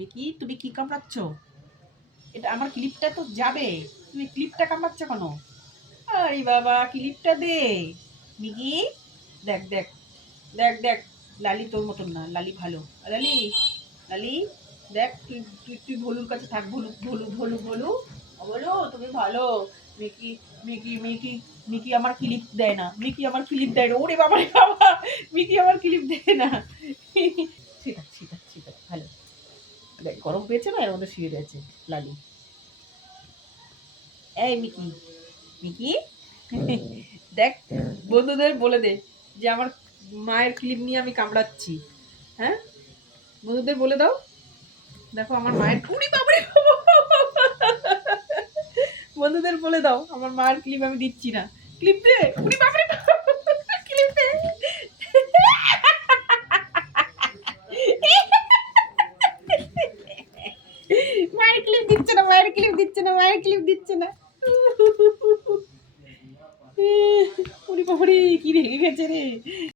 Mickey তুমি কি কামড়াচ্ছ? এটা আমার ক্লিপটা তো যাবে। তুমি ক্লিপটা কামড়াচ্ছ কেন? আরে বাবা ক্লিপটা দে। মিকি দেখ দেখ দেখ দেখ, লালি তোর মতন না, লালি ভালো। লালি লালি দেখ, তুই তুই তুই ভলুর কাছে থাক। ভলু ভলু ভলু ভলু ভলু তুমি ভালো। মিকি মিকি মিকি মিকি আমার ক্লিপ দেয় না, মিকি আমার ক্লিপ দেয় না। ওরে বাবা রে বাবা, মিকি আমার ক্লিপ দেয় না। সেটা সেটা সেটা ভালো। দেখ গরম পেয়েছে না, এর মধ্যে শুয়ে রয়েছে লালি। এই মিকি মিকি দেখ, বন্ধুদের বলে দে যে আমার মায়ের ক্লিপ নিয়ে আমি কামড়াচ্ছি। হ্যাঁ, বন্ধুদের বলে দাও। দেখো আমার মায়ের উড়ি বাবারে, বন্ধুদের বলে দাও আমার মায়ের ক্লিপ আমি দিচ্ছি না। ক্লিপ দে, উড়ি বাবারে, ক্লিপ দে। মায়ের ক্লিপ দিচ্ছে না, মায়ের ক্লিপ দিচ্ছে না, মায়ের ক্লিপ দিচ্ছে না। উড়ি বাবারে কি রেগে গেছে রে।